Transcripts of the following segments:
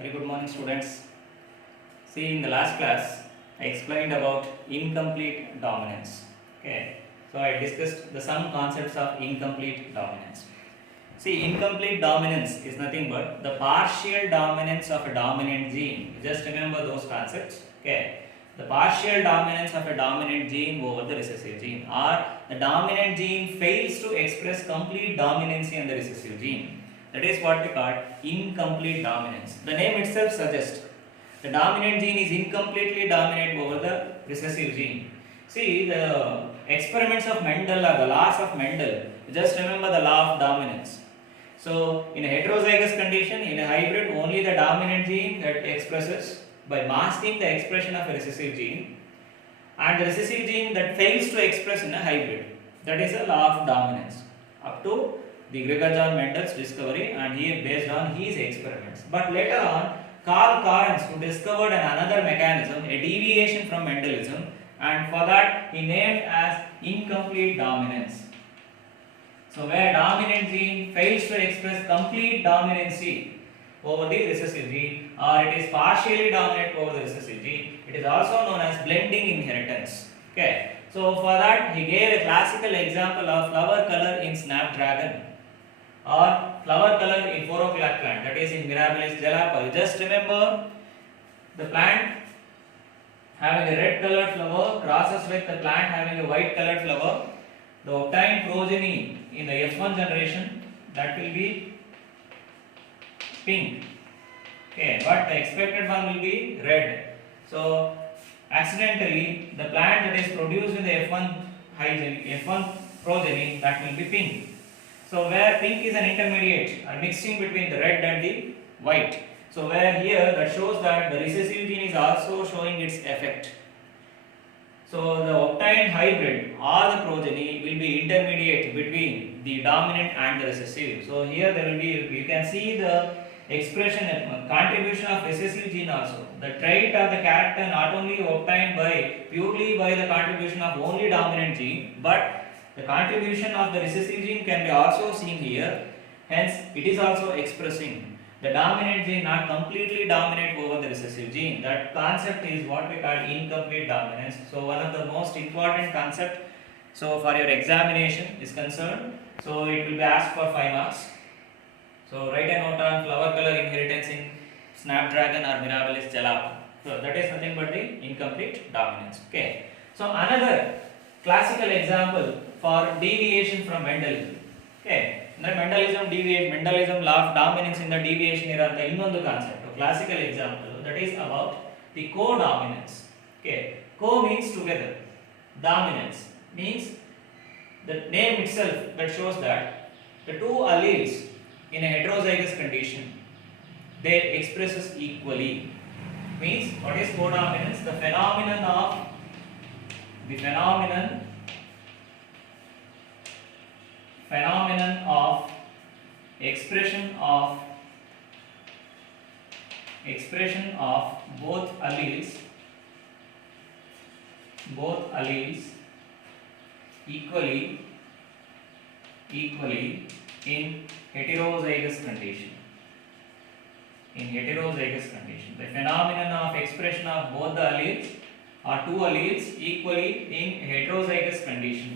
Very good morning, students. See, in the last class, I explained about incomplete dominance. Okay, so I discussed some concepts of incomplete dominance. See, incomplete dominance is nothing but the partial dominance of a dominant gene. Just remember those concepts. Okay, the partial dominance of a dominant gene over the recessive gene, or the dominant gene fails to express complete dominancy in the recessive gene. That is what we call incomplete dominance. The name itself suggests the dominant gene is incompletely dominant over the recessive gene. See, the experiments of Mendel or the laws of Mendel, just remember the law of dominance. So, in a heterozygous condition, in a hybrid, only the dominant gene that expresses by masking the expression of a recessive gene, and the recessive gene that fails to express in a hybrid. That is a law of dominance. Up to the Gregor John Mendel's discovery, and he based on his experiments. But later on, Karl Karens, who discovered another mechanism, a deviation from Mendelism, and for that he named as incomplete dominance. So where dominant gene fails to express complete dominancy over the recessive gene, or it is partially dominant over the recessive gene, it is also known as blending inheritance. Okay. So for that he gave a classical example of flower color in snapdragon, or flower color in 4 o'clock plant, that is in Mirabilis jalapa. Just remember the plant having a red colored flower crosses with the plant having a white colored flower. The obtained progeny in the F1 generation, that will be pink. Okay, but the expected one will be red. So accidentally the plant that is produced in the F1 progeny, that will be pink. So where pink is an intermediate or mixing between the red and the white. So where here that shows that the recessive gene is also showing its effect. So the obtained hybrid or the progeny will be intermediate between the dominant and the recessive. So here there will be, you can see the expression contribution of recessive gene also. The trait or the character not only obtained by purely by the contribution of only dominant gene, but the contribution of the recessive gene can be also seen here. Hence, it is also expressing the dominant gene not completely dominate over the recessive gene. That concept is what we call incomplete dominance. So, one of the most important concept. So, for your examination is concerned. So, it will be asked for 5 marks. So, write a note on flower color inheritance in snapdragon or Mirabilis jalapa. So, that is nothing but the incomplete dominance. Okay. So, another classical example for deviation from Mendelism. Okay, Mendelism law of dominance in the deviation ಇರಂತ ಇನ್ನೊಂದು concept classical example, that is about the co-dominance. Okay, co means together, dominance means the name itself that shows that the two alleles in a heterozygous condition, they expresses equally. Means what is co-dominance? The phenomenon of expression of both alleles equally in heterozygous condition. The phenomenon of expression of both the alleles or two alleles equally in heterozygous condition.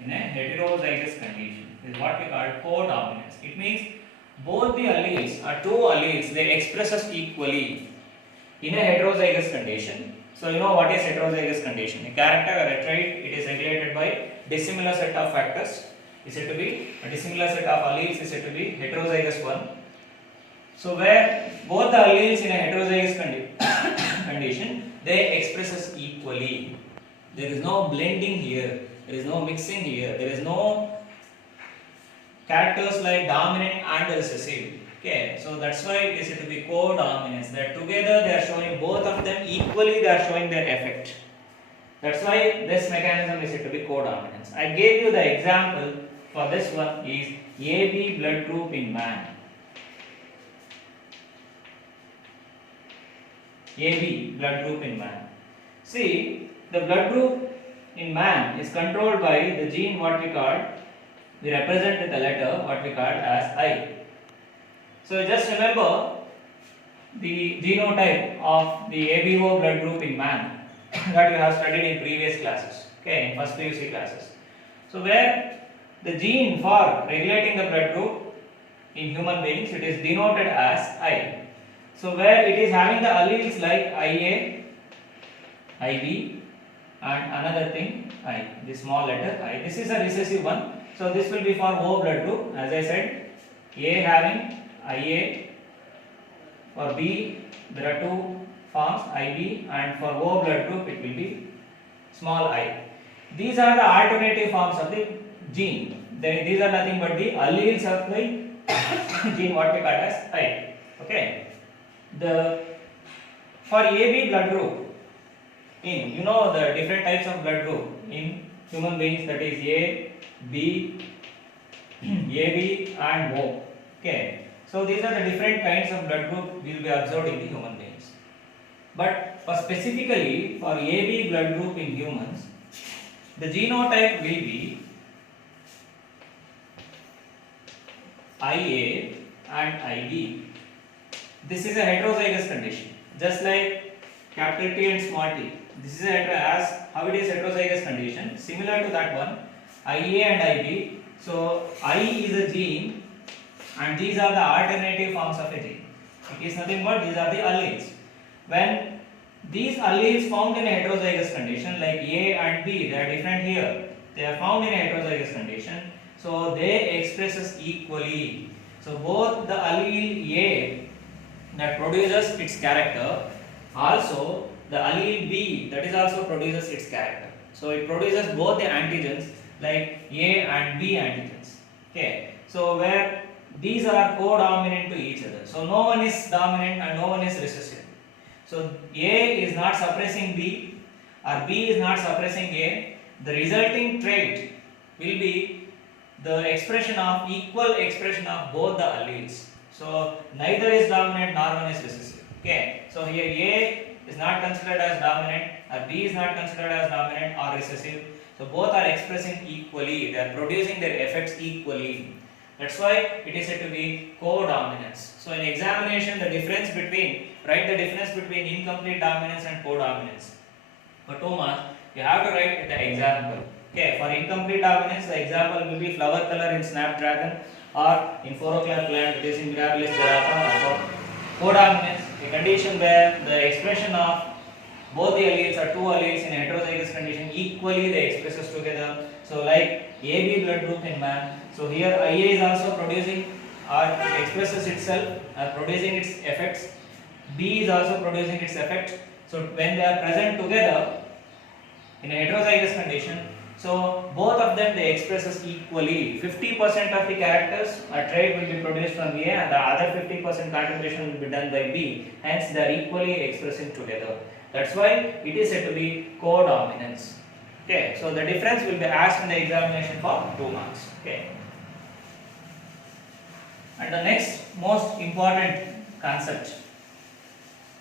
In a heterozygous condition is what we call co-dominance. It means both the alleles or two alleles, they express us equally in a heterozygous condition. So you know what is heterozygous condition? A character or a trait, it is regulated by dissimilar set of factors is said to be a dissimilar set of alleles is said to be heterozygous one. So where both the alleles in a heterozygous condition, they express us equally. There is no blending here. There is no mixing here. There is no characters like dominant and recessive. Okay, so that's why it is said to be co-dominance. That together they are showing both of them equally. They are showing their effect. That's why this mechanism is said to be co-dominance. I gave you the example for this one is AB blood group in man. AB blood group in man. See, the blood group in man is controlled by the gene what we call, we represent with the letter what we call as I. So just remember the genotype of the ABO blood group in man that you have studied in previous classes, okay, in first PUC classes. So where the gene for regulating the blood group in human beings, it is denoted as I. So where it is having the alleles like IA, IB, and another thing I, the small letter I. This is a recessive one. So this will be for O blood group. As I said, A having IA, for B there are two forms IB, and for O blood group it will be small I. These are the alternative forms of the gene. These are nothing but the alleles of the gene what we call as I. Okay. For AB blood group, in the different types of blood group in human beings, that is A, B, AB and O. Okay. So these are the different kinds of blood group will be observed in the human beings. But for specifically for AB blood group in humans, the genotype will be IA and IB. This is a heterozygous condition, just like capital T and small t. This is how it is heterozygous condition, similar to that one, IA and IB. So I is a gene, and these are the alternative forms of a gene. It is nothing but these are the alleles. When these alleles found in a heterozygous condition, like A and B, they are different here. They are found in a heterozygous condition, so they expresses equally. So both the allele A that produces its character, also the allele B that is also produces its character. So it produces both the antigens like A and B antigens. Okay. So where these are co-dominant to each other. So no one is dominant and no one is recessive. So A is not suppressing B or B is not suppressing A. The resulting trait will be the expression of equal expression of both the alleles. So neither is dominant nor one is recessive. Okay. So here A is not considered as dominant or B is not considered as dominant or recessive. So both are expressing equally. They are producing their effects equally. That's why it is said to be co-dominance. So in examination, write the difference between incomplete dominance and co-dominance. For 2 marks, you have to write the example. Okay, for incomplete dominance, the example will be flower color in snapdragon or in 4 o'clock plant, it is in mirabilis girata. For co-dominance, a condition where the expression of both the alleles or two alleles in a heterozygous condition equally they expresses together. So like AB blood group in man. So here IA is also producing or expresses itself producing its effects. B is also producing its effect. So when they are present together in a heterozygous condition, so both of them they expresses equally. 50% of the characters or trait will be produced from A and the other 50% contribution will be done by B. Hence they are equally expressing together. That's why it is said to be co-dominance. Okay, so the difference will be asked in the examination for 2 marks. Okay. And the next most important concept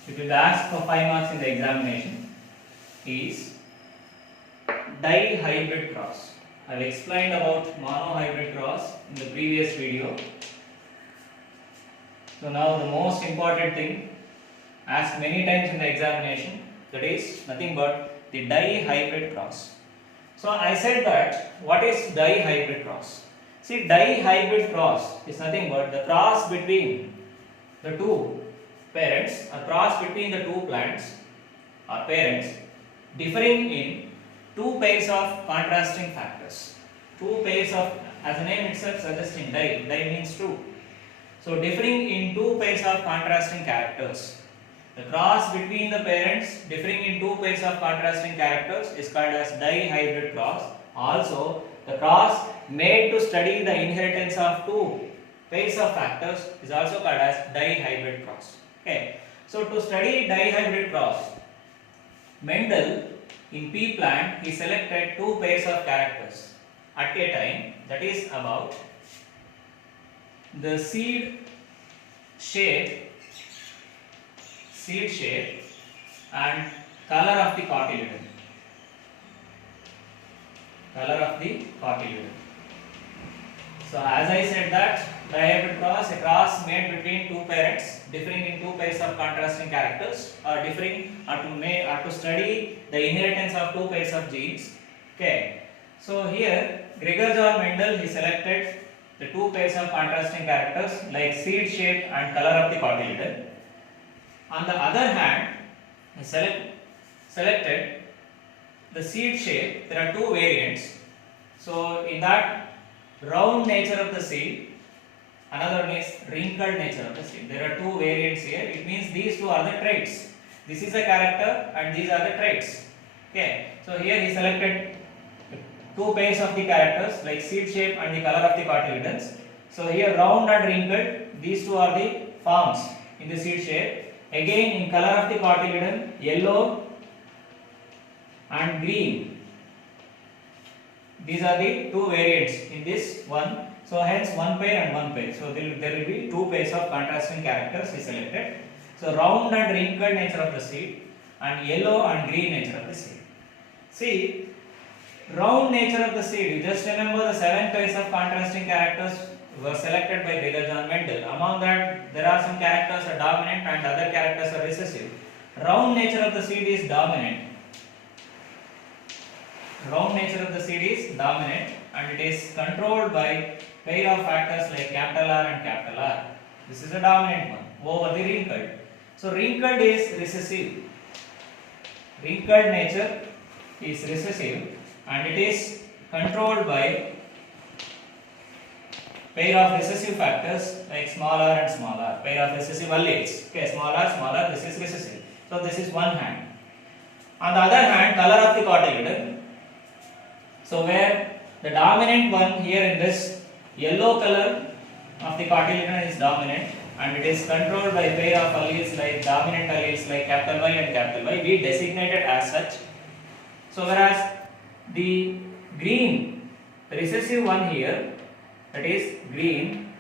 which will be asked for 5 marks in the examination is dihybrid cross. I have explained about monohybrid cross in the previous video. So now the most important thing asked many times in the examination, that is nothing but the dihybrid cross. So I said that what is dihybrid cross? See, dihybrid cross is nothing but the cross between the two parents, a cross between the two plants or parents differing in two pairs of contrasting factors. Two pairs of, as the name itself suggesting, di means two. So differing in two pairs of contrasting characters. The cross between the parents differing in two pairs of contrasting characters is called as dihybrid cross. Also, the cross made to study the inheritance of two pairs of factors is also called as dihybrid cross. Okay. So to study dihybrid cross, Mendel in pea plant he selected two pairs of characters at a time, that is about the seed shape and color of the cotyledon. So as I said that Dihybrid cross, a cross made between two parents differing in two pairs of contrasting characters, or differing or to study the inheritance of two pairs of genes. Okay. So here Gregor John Mendel, he selected the two pairs of contrasting characters like seed shape and color of the cotyledon. On the other hand, he selected the seed shape. There are two variants. So in that, round nature of the seed, another one is wrinkled nature of the seed. There are two variants here. It means these two are the traits. This is a character and these are the traits. Okay. So here he selected two pairs of the characters like seed shape and the color of the cotyledons. So here round and wrinkled, these two are the forms in the seed shape. Again in color of the cotyledon, yellow and green. These are the two variants in this one. So hence one pair and one pair. So there will be two pairs of contrasting characters he selected. So round and wrinkled nature of the seed and yellow and green nature of the seed. See, round nature of the seed, you just remember the 7 pairs of contrasting characters were selected by Gregor John Mendel. Among that, there are some characters are dominant and other characters are recessive. Round nature of the seed is dominant. Round nature of the seed is dominant and it is controlled by pair of factors like capital R and capital R. This is a dominant one over the wrinkled. So wrinkled is recessive. Wrinkled nature is recessive and it is controlled by pair of recessive factors like small r and small r, pair of recessive alleles. Okay, small r, this is recessive. So this is one hand. On the other hand, color of the cotyledon. So where the dominant one here in this yellow color of the cotyledon is dominant and it is controlled by pair of alleles like dominant alleles like capital Y and capital Y, we designate it as such. So whereas the green, the recessive one here, that is green.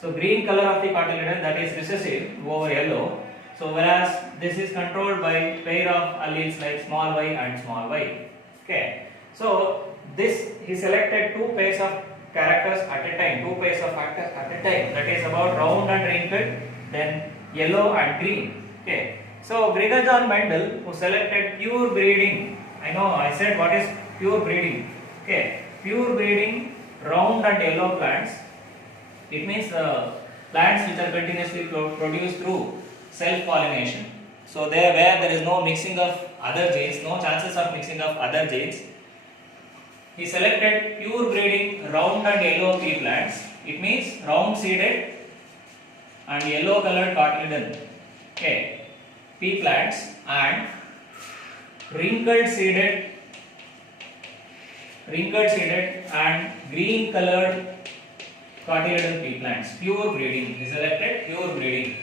So green color of the cotyledon, that is recessive over yellow. So whereas this is controlled by pair of alleles like small y and small y. Okay. So this he selected two pairs of characters at a time, two pairs of factors at a time. That is about round and wrinkled, then yellow and green. Okay. So Gregor John Mendel, who selected pure breeding. I know I said what is pure breeding. Okay. Pure breeding round and yellow plants. It means plants which are continuously produced through self-pollination. So where there is no mixing of other genes, no chances of mixing of other genes, he selected pure breeding round and yellow pea plants. It means round seeded and yellow colored cotyledon. Okay, pea plants and wrinkled seeded and green colored cotyledon pea plants. Pure breeding. He selected pure breeding.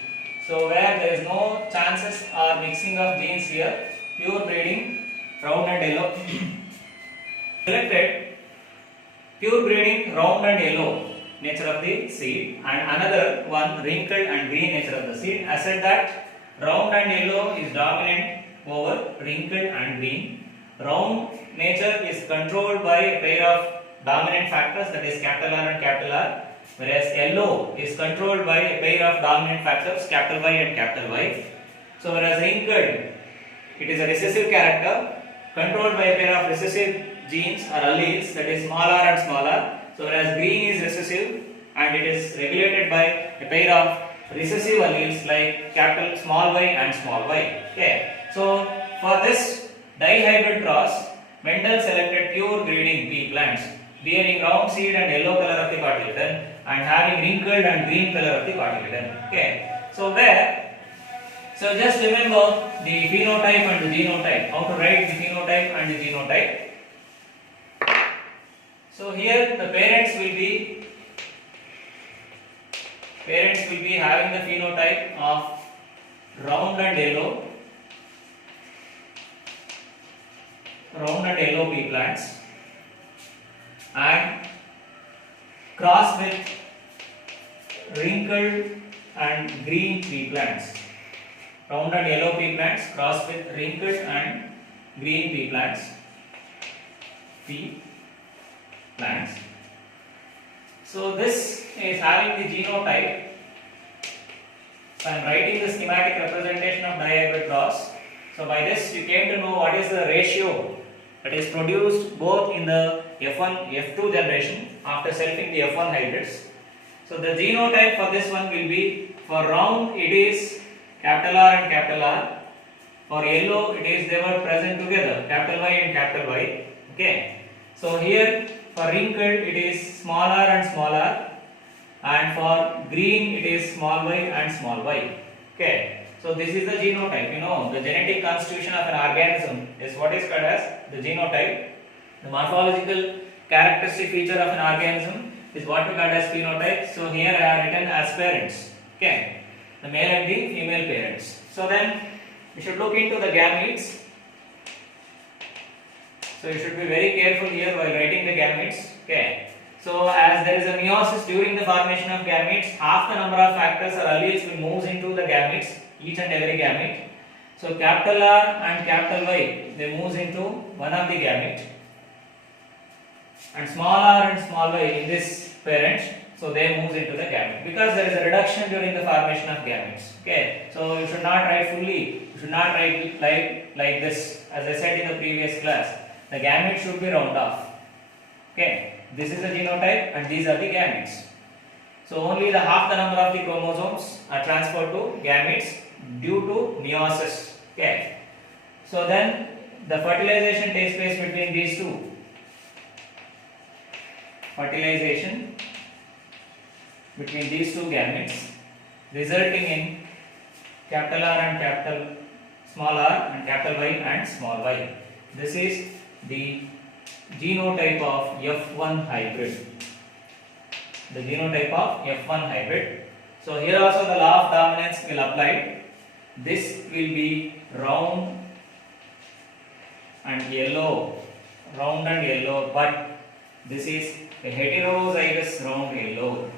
So where there is no chances or mixing of genes here, pure breeding round and yellow. Selected pure breeding round and yellow nature of the seed and another one wrinkled and green nature of the seed. I said that round and yellow is dominant over wrinkled and green. Round nature is controlled by a pair of dominant factors, that is capital R and capital R, whereas yellow is controlled by a pair of dominant factors capital Y and capital Y. So whereas wrinkled, it is a recessive character controlled by a pair of recessive genes or alleles, that is small r and small r. So whereas green is recessive and it is regulated by a pair of recessive alleles like capital small y and small y. Okay. So for this dihybrid cross, Mendel selected pure breeding pea plants bearing round seed and yellow color of the cotyledon and having wrinkled and green color of the cotyledon. Okay. So just remember the phenotype and the genotype. How to write the phenotype and the genotype. So here the parents will be having the phenotype of round and yellow pea plants and cross with wrinkled and green pea plants. Round and yellow pea plants cross with wrinkled and green pea plants. So this is having the genotype. So I am writing the schematic representation of dihybrid cross. So by this you came to know what is the ratio that is produced both in the F1, F2 generation after selfing the F1 hybrids. So the genotype for this one will be, for round it is capital R and capital R. For yellow it is, they were present together, capital Y and capital Y. Okay. So here for wrinkled it is small r and small r, and for green it is small y and small y. Okay. So this is the genotype. You know, the genetic constitution of an organism is what is called as the genotype. The morphological characteristic feature of an organism is what we call as phenotype. So here I have written as parents. Okay. The male and the female parents. So then we should look into the gametes. So you should be very careful here while writing the gametes. Okay. So as there is a meiosis during the formation of gametes, half the number of factors or alleles will move into the gametes, each and every gamete. So capital R and capital Y, they moves into one of the gamete, and small r and small y in this parent, so they moves into the gamete, because there is a reduction during the formation of gametes. Okay, so you should not write fully, you should not write like this. As I said in the previous class, the gamete should be round off. Okay, this is the genotype and these are the gametes. So only the half the number of the chromosomes are transferred to gametes due to meiosis. Okay, so then the fertilization takes place between these two. Fertilization between these two gametes, resulting in capital R and capital small r and capital Y and small y. This is the genotype of F1 hybrid. The genotype of F1 hybrid. So here also the law of dominance will apply. This will be round and yellow, but this is a heterozygous round yellow.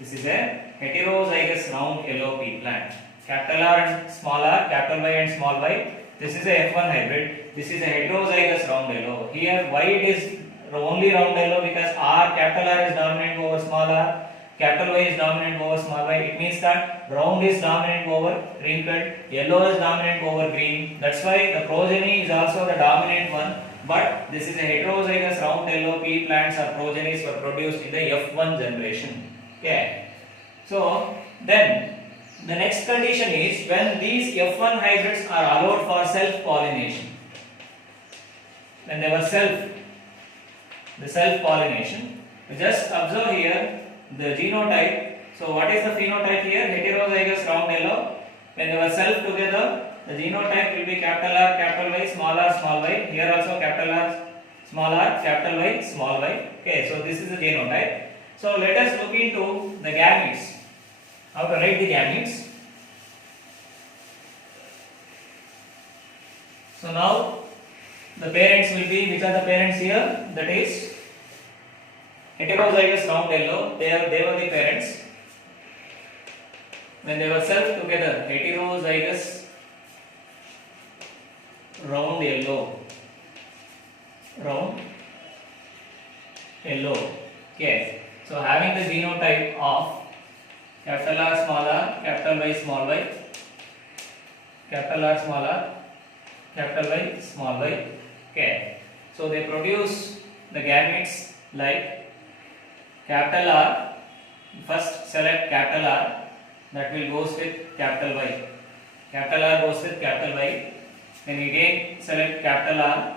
This is a heterozygous round yellow pea plant. Capital R and small r, capital Y and small y. This is a F1 hybrid. This is a heterozygous round yellow. Here why it is only round yellow? Because capital R is dominant over small r, capital Y is dominant over small y. It means that round is dominant over wrinkled, yellow is dominant over green. That's why the progeny is also the dominant one. But this is a heterozygous round yellow pea plants or progenies were produced in the F1 generation. Okay. So then the next condition is when these F1 hybrids are allowed for self-pollination. When they were self-pollination, just observe here the genotype. So what is the phenotype here? Heterozygous round yellow. When they were self together, the genotype will be capital R, capital Y, small r, small y. Here also capital R, small r, capital Y, small y. Okay, so this is the genotype. So let us look into the gametes. How to write the gametes? So now the parents will be, which are the parents here? That is heterozygous round yellow. They were the parents. When they were self together, heterozygous round yellow. Okay. So having the genotype of capital R small r, capital Y small y, capital R small r, capital Y small y. Okay. So they produce the gametes like capital R. First select capital R, that will goes with capital Y. Capital R goes with capital Y. Then again select capital R,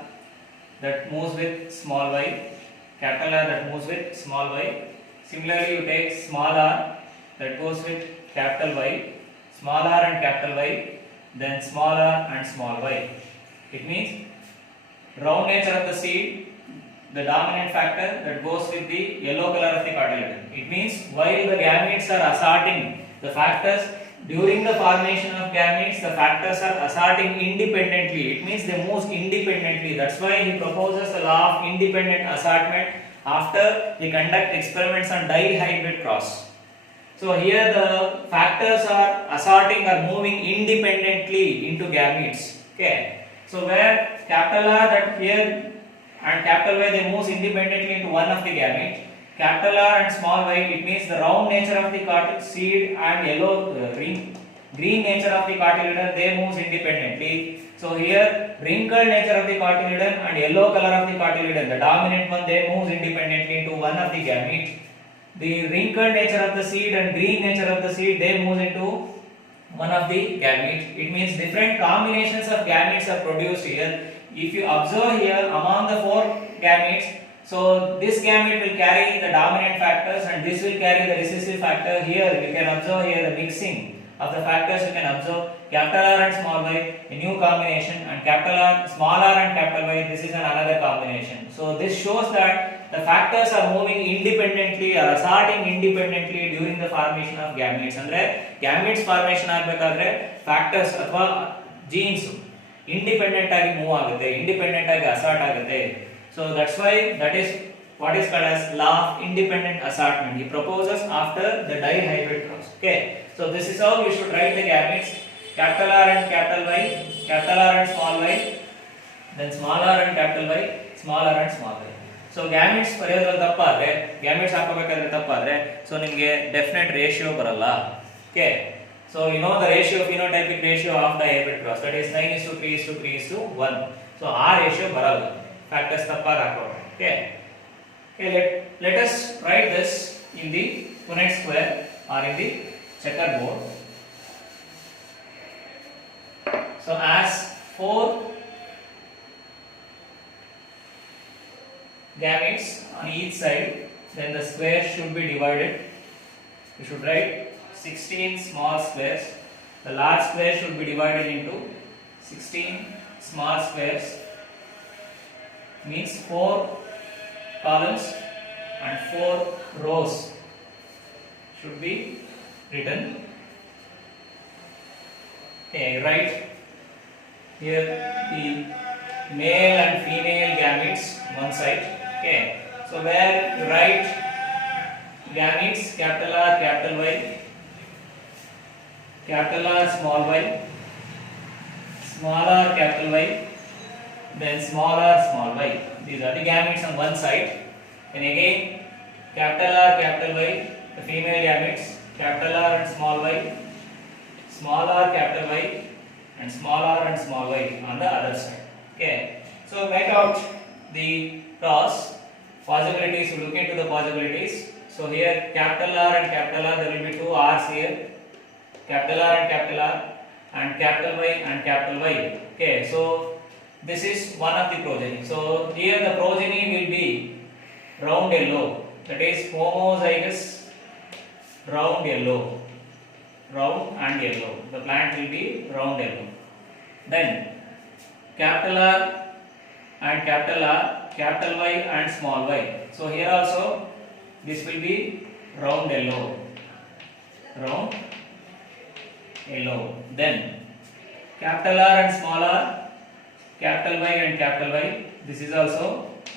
that moves with small y. Capital R that moves with small y. Similarly, you take small r that goes with capital Y, small r and capital Y, then small r and small y. It means round nature of the seed, the dominant factor that goes with the yellow color of the cotyledon. It means while the gametes are assorting, the factors during the formation of gametes, the factors are assorting independently. It means they move independently. That's why he proposes the law of independent assortment after he conduct experiments on dihybrid cross. So here the factors are assorting or moving independently into gametes. Okay. So where capital R that here and capital Y they moves independently into one of the gamete. capital R and small y, it means the round nature of the seed and yellow green nature of the cotyledon, they moves independently. So here wrinkled nature of the cotyledon and yellow color of the cotyledon, the dominant one, they moves independently into one of the gamete. The wrinkled nature of the seed and green nature of the seed, they move into one of the gamete. It means different combinations of gametes are produced here. If you observe here among the 4 gametes, so this gamete will carry the dominant factors and this will carry the recessive factor. Here we can observe here the mixing of the factors. You can observe capital R and small y, a new combination, and capital R, small r and capital Y, this is another combination. So this shows that the factors are moving independently or assorting independently during the formation of gametes. Andre gametes formation ಆಗಬೇಕಾದ್ರೆ factors ಅಥವಾ genes independent ಆಗಿ move ಆಗುತ್ತೆ, independent ಆಗಿ ಅಸಾರ್ಟ್ ಆಗುತ್ತೆ. So that's why that is what is called as law of independent assortment. He proposes after the dihybrid cross. Okay, so this is how we should write the gametes: capital R and capital Y, capital R and small y, then small r and capital Y, small r and small y. So gametes ಬರೆಯೋದ್ರಲ್ಲಿ ತಪ್ಪಾದ್ರೆ, gametes ಹಾಕಬೇಕಾದ್ರೆ ತಪ್ಪಾದ್ರೆ, so ನಿಮಗೆ definite ratio ಬರಲ್ಲ. Okay, so you know the ratio, phenotypic ratio of the hybrid cross, that is 9:3:3:1. So ಆ ratio ಬರಲ್ಲ, factors ತಪ್ಪಾಗಿ ಹಾಕೋಣ. Okay, let us write this in the Punnett square or in the checkerboard. So as 4 gametes on each side, then the square should be divided. You should write 16 small squares. The large square should be divided into 16 small squares. Means 4 columns and 4 rows should be written. Okay, write here the male and female gametes one side. Okay, so where you write gametes capital R, capital Y, capital R, small y, small r, capital Y, then small r, small y. These are the gametes on one side. And again capital R, capital Y, the female gametes, capital R and small y, small r, capital Y, and small r and small y on the other side. Okay, so make out the cross possibilities. We look into the possibilities. So here capital R and capital R, there will be 2 r's here, capital R and capital R, and capital Y and capital Y. Okay, so this is one of the progeny. So here the progeny will be round yellow, that is homozygous round yellow, round and yellow. The plant will be round yellow. Then capital R and capital R, capital Y and small y. So here also this will be round yellow, round yellow. Then capital R and small r, capital Y and capital Y, this is also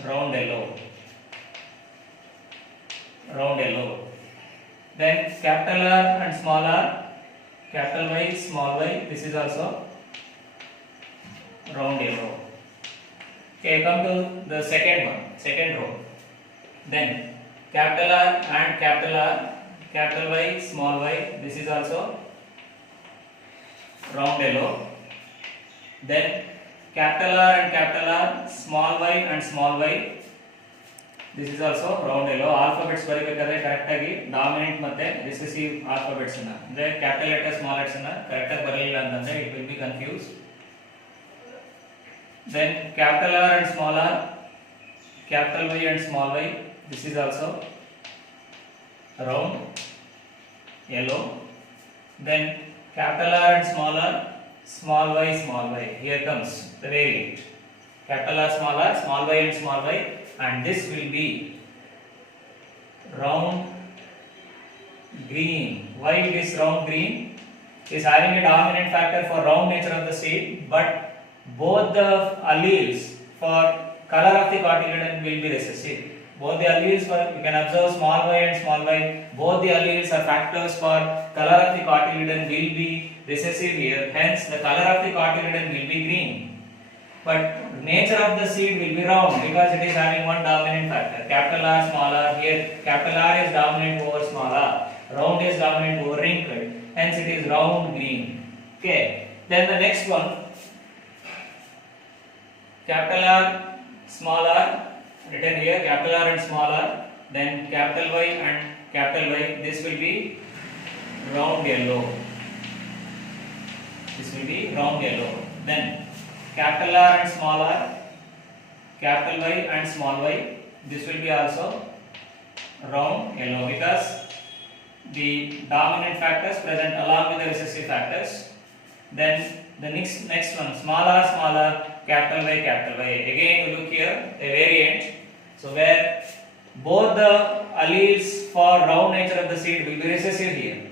round yellow, round yellow. Then capital R and small r, capital Y, small y, this is also round yellow. Okay, come to the second one, second row. Then capital R and capital R, capital Y, small y, this is also round yellow. Then capital R and capital R, small y and small y, this is also round yellow. Alphabets ಬರಿಬೇಕಾದ್ರೆ correct ಆಗಿ dominant ಮತ್ತೆ recessive alphabets ಅನ್ನ, ಅಂದ್ರೆ capital letter small letters ಅನ್ನ correct ಆಗಿ ಬರಲಿಲ್ಲ ಅಂತಂದ್ರೆ it will be confused. Then capital R and small r, capital Y and small y, this is also round yellow. Then capital R and small r, small y, small y, here comes the variant, capital R, small y and small y, and this will be round green. Why it is round green? It is having a dominant factor for round nature of the seed, but both the alleles for color of the cotyledon will be recessive. Both the alleles for, you can observe small y and small y, both the alleles are factors for color of the cotyledon will be recessive here. Hence the color of the cotyledon will be green. but nature of the seed will be round because it is having one dominant factor. Capital R, small r. Here capital R is dominant over small r. Round is dominant over wrinkled. Hence it is round green. Okay. Then the next one, capital R, small r, written here capital R and small r. Then capital Y and capital Y. This will be round yellow. This will be round yellow. Then capital R and small r, capital Y and small y. This will be also round yellow because the dominant factors present along with the recessive factors. Then the next one, small r, capital Y, capital Y. Again, you look here, a variant. So where both the alleles for round nature of the seed will be recessive here.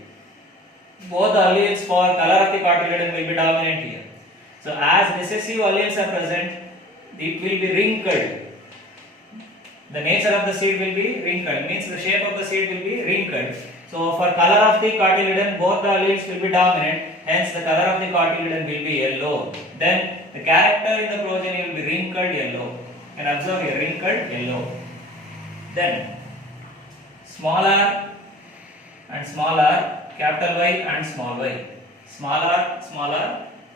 Both the alleles for color of the cotyledon will be dominant here. So as recessive alleles are present, it will be wrinkled. The nature of the seed will be wrinkled, means the shape of the seed will be wrinkled. So for color of the cotyledon, both the alleles will be dominant, hence the color of the cotyledon will be yellow. Then the character in the progeny will be wrinkled yellow. And observe here, wrinkled yellow. Then small r and small r, capital Y and small y. Small r,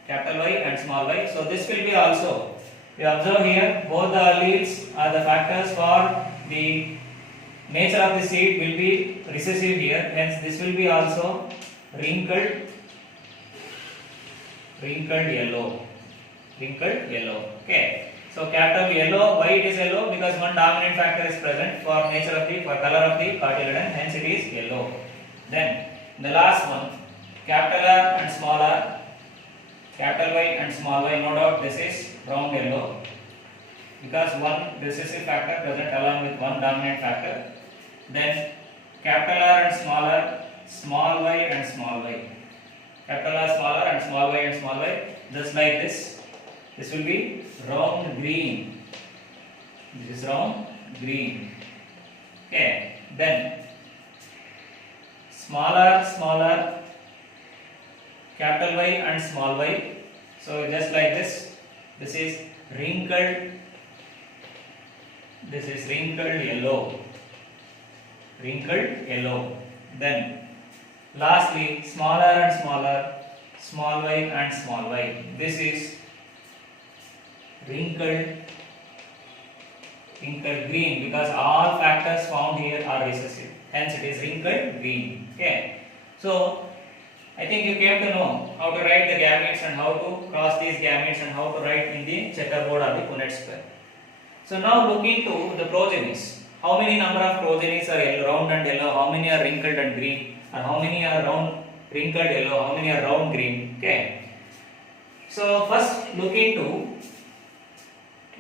capital Y and small y. So this will be also, we observe here, both the alleles are the factors for the nature of the seed will be recessive here. Hence this will be also wrinkled yellow. Okay. So capital yellow, why it is yellow? Because one dominant factor is present for color of the cotyledon, hence it is yellow. Then the last one, capital R and small r, capital Y and small y. No doubt this is round yellow because one recessive factor present along with one dominant factor. Then capital R and small y and small y. Capital R, small r and small y, just like this. This will be round green. This is round green. Okay. Then small r, capital Y and small y. So just like this. This is wrinkled. This is wrinkled yellow. Then lastly, small r and small y and small y. This is wrinkled green because all factors found here are recessive. Hence it is wrinkled green. Okay. So I think you came to know how to write the gametes and how to cross these gametes and how to write in the checkerboard or the Punnett square. So now look into the progenies. How many number of progenies are round and yellow? How many are wrinkled and green? And how many are round wrinkled yellow? How many are round green? Okay. So first look into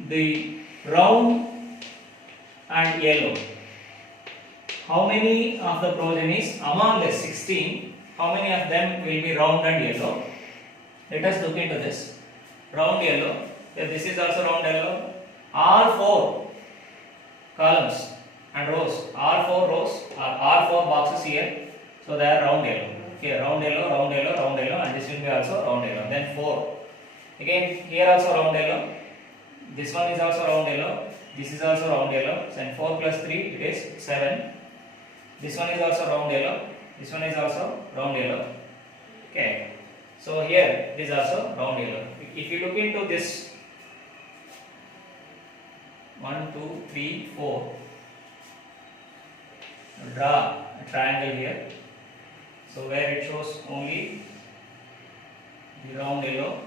the round and yellow. How many of the progenies among the 16? How many of them will be round and yellow? Let us look into this. Round yellow. This is also round yellow. All 4 columns and rows, all 4 rows are all 4 boxes here. So they are round yellow. Here round yellow, and this will be also round yellow. Then 4. Again here also round yellow. This one is also round yellow. This is also round yellow. Then 4 plus 3 it is 7. This one is also round yellow. This one is also round yellow. Okay. So here it is also round yellow. If you look into this 1, 2, 3, 4. Draw a triangle here. So where it shows only the round yellow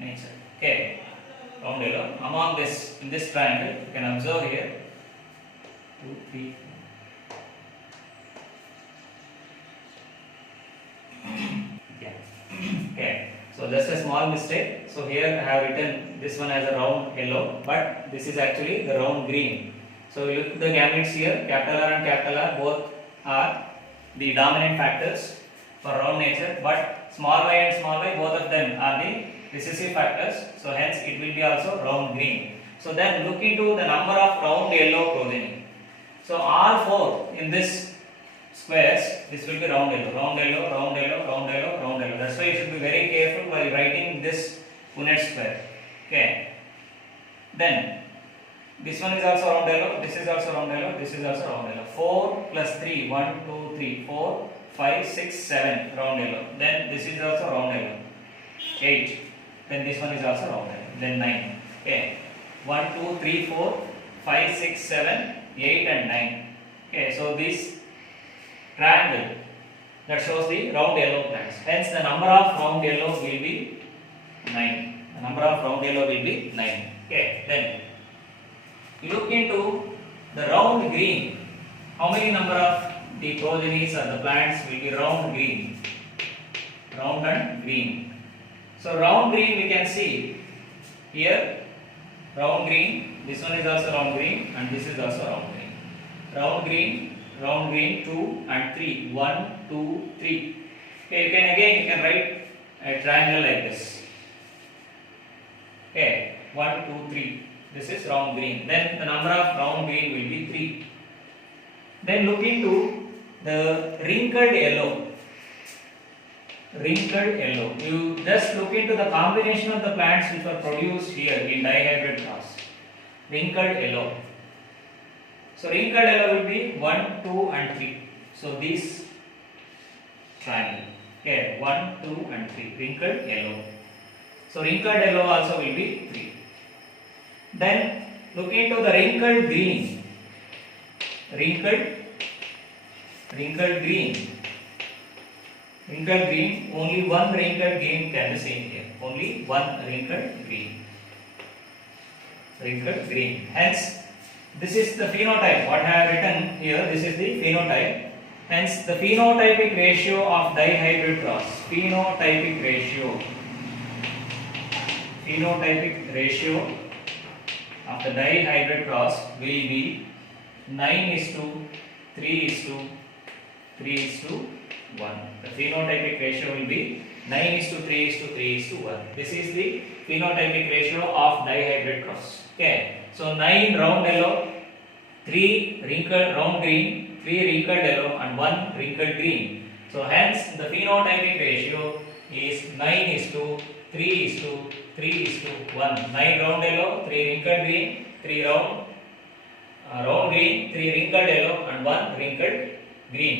nature. Okay. Round yellow. Among this, in this triangle, you can observe here 2, 3, 4. Okay. So just a small mistake. So here I have written this one as a round yellow, but this is actually the round green. So you look at the gametes here, capital R and capital R both are the dominant factors for round nature, but small y and small y both of them are the recessive factors. So hence it will be also round green. So then look into the number of round yellow progeny. So all 4 in this squares, this will be round yellow. That's why you should be very careful while writing this Punnett square. Okay. Then this one is also round yellow, this is also round yellow, this is also round yellow. 4 plus 3, 1, 2, 3, 4, 5, 6, 7 round yellow. Then this is also round yellow. 8. Then this one is also round yellow. Then 9. Okay. 1, 2, 3, 4, 5, 6, 7, 8 and 9. Okay. So this triangle that shows the round yellow plants. Hence the number of round yellow will be 9. The number of round yellow will be 9. Okay. Then you look into the round green. How many number of the progenies or the plants will be round green? Round and green. So round green we can see here, round green, this one is also round green and this is also round green. Round green 2 and 3. 1, 2, 3. Okay, you can write a triangle like this. Okay, 1, 2, 3. This is round green. Then the number of round green will be 3. Then look into the wrinkled yellow. You just look into the combination of the plants which were produced here in dihybrid cross. Wrinkled yellow. So wrinkled yellow will be 1, 2 and 3. So this triangle. Okay, 1, 2 and 3. Wrinkled yellow. So wrinkled yellow also will be 3. Then look into the wrinkled green. Wrinkled green, only one wrinkled green can be seen here. Only one wrinkled green. Hence, this is the phenotype. What I have written here, this is the phenotype. Hence, the phenotypic ratio of dihybrid cross. Phenotypic ratio of the dihybrid cross will be 9:3:3:1. The phenotypic ratio will be 9:3:3:1. This is the phenotypic ratio of dihybrid cross. Okay. So 9 round yellow, 3 wrinkled round green, 3 wrinkled yellow and 1 wrinkled green. So hence the phenotypic ratio is 9:3:3:1. 9 round yellow, 3 wrinkled green, 3 round green, 3 wrinkled yellow and 1 wrinkled green.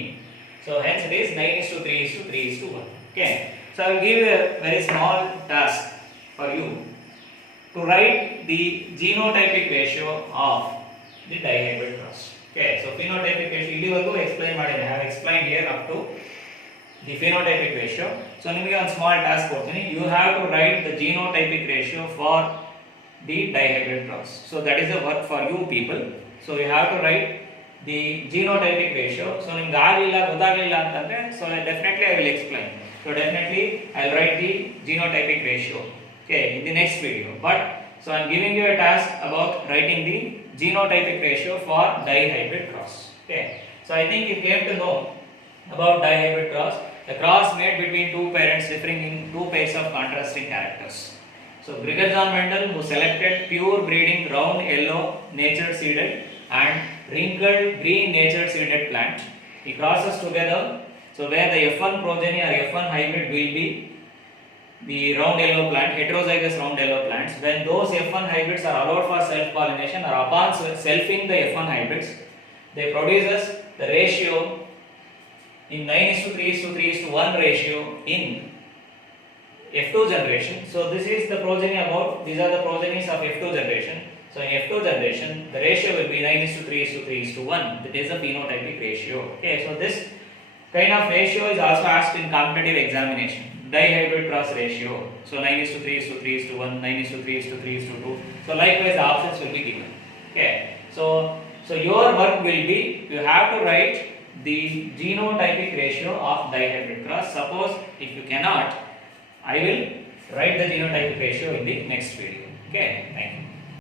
So hence it is 9:3:3:1. Okay. So I will give a very small task for you to write the genotypic ratio of the dihybrid cross. Okay. So phenotypic ratio illivargu explain madine. I have explained here up to the phenotypic ratio. So ನಿಮಗೆ ಒಂದು small task ಕೊಡ್ತೀನಿ. You have to write the genotypic ratio for the dihybrid cross. So that is the work for you people. So you have to write the genotypic ratio. So ನಿಮಗೆ ಆಗಲಿಲ್ಲ ಗೊತ್ತಾಗಲಿಲ್ಲ ಅಂತಂದ್ರೆ so definitely I will explain. So definitely I will write the genotypic ratio. Okay, in the next video. But so I am giving you a task about writing the genotypic ratio for dihybrid cross. Okay. So I think you came to know about dihybrid cross. The cross made between two parents differing in two pairs of contrasting characters. So Brigadier John Mendel, who selected pure breeding round yellow nature seeded and wrinkled green nature seeded plant, he crosses together. So where the F1 progeny or F1 hybrid will be the round yellow plant, heterozygous round yellow plants. When those F1 hybrids are allowed for self-pollination or upon selfing the F1 hybrids, they produces the ratio in 9:3:3:1 ratio in F2 generation. So this is the progeny about, these are the progenies of F2 generation. So in F2 generation, the ratio will be 9:3:3:1. That is the phenotypic ratio. Okay, so this kind of ratio is also asked in competitive examination. Dihybrid cross ratio. So 9:3:3:1, 9:3:3:2. So likewise the options will be given. Okay. So your work will be, you have to write the genotypic ratio of dihybrid cross. Suppose if you cannot, I will write the genotypic ratio in the next video. Okay. Thank you.